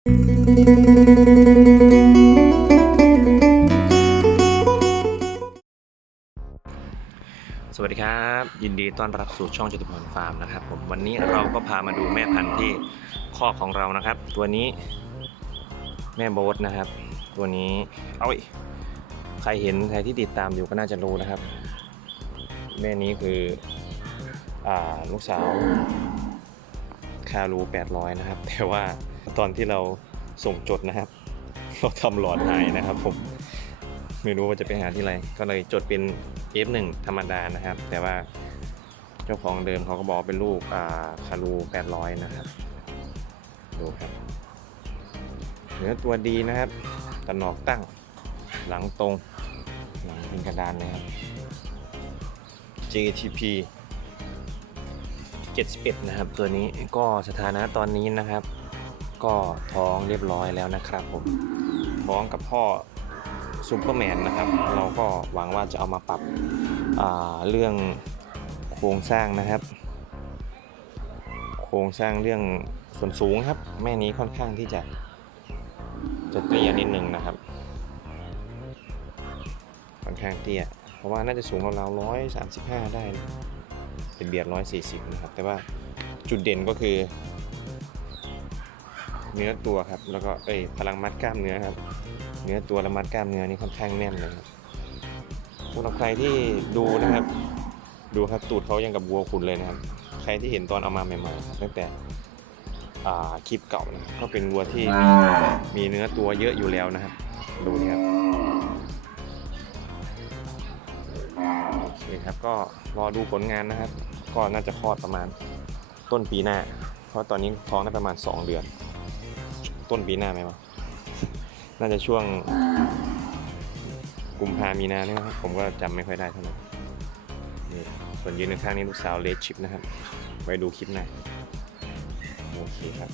สวัสดีครับ ยินดีต้อนรับสู่ช่องจตุพรฟาร์มนะครับผมวันนี้เราก็พามาดูแม่พันธุ์ที่ข้อกของเรานะครับ ตัวนี้แม่โบ๊ทนะครับ ตัวนี้เอาอีกใครเห็นใครที่ติดตามอยู่ก็น่าจะรู้นะครับ แม่นี้คืออลูกสาวคารู800 นะครับ แต่ว่า ตอนที่เราส่งจดนะครับ เราทำหลอดหายนะครับผมไม่รู้ว่าจะไปหาที่ไรก็เลยจดเป็น F1 ธรรมดานะครับ แต่ว่าเจ้าของเดิมเขาก็บอกเป็นลูกอ่าคารู 800 นะครับ ดูครับเนื้อตัวดีนะครับตะหนอกตั้งหลังตรงหลังเป็นกระดานนะครับ JTP 71 นะครับ ตัวนี้ก็สถานะตอนนี้นะครับ ก็ท้องเรียบร้อยแล้วนะครับผมท้องกับพ่อซูเปอร์แมนนะครับ เราก็หวังว่าจะเอามาปรับเรื่องโครงสร้างนะครับ โครงสร้างเรื่องส่วนสูงครับ แม่นี้ค่อนข้างที่จะจะเตี้ยนิดนึงนะครับ ค่อนข้างเตี้ย เพราะว่าน่าจะสูงราวๆร้อยสามสิบห้าได้เป็นเบียดร้อยสี่สิบนะครับ แต่ว่าจุดเด่นก็คือ เนื้อตัวครับ แล้วก็เอ้ยพลังมัดกล้ามเนื้อครับ เนื้อตัวและมัดกล้ามเนื้อนี่ค่อนข้างแน่นเลยครับสำหรับใครที่ดูนะครับ ดูครับตูดเขายังกับวัวขุนเลยนะครับ ใครที่เห็นตอนเอามาใหม่ๆครับตั้งแต่อ่าคลิปเก่านะครับก็เป็นวัวที่มีมีเนื้อตัวเยอะอยู่แล้วนะครับ ดูนี่ครับโอเคครับก็รอดูผลงานนะครับ ก็น่าจะคลอดประมาณต้นปีหน้า เพราะตอนนี้ท้องได้ประมาณ 2 เดือน ต้นปีหน้าไหมวะน่าจะช่วงกุมภามีนาเนี่ยนะครับผมก็จำไม่ค่อยได้เท่าไหร่นี่ส่วนยืนข้างนี้ลูกสาวเลดชิปนะครับ ไปดูคลิปหน้าโอเคครับ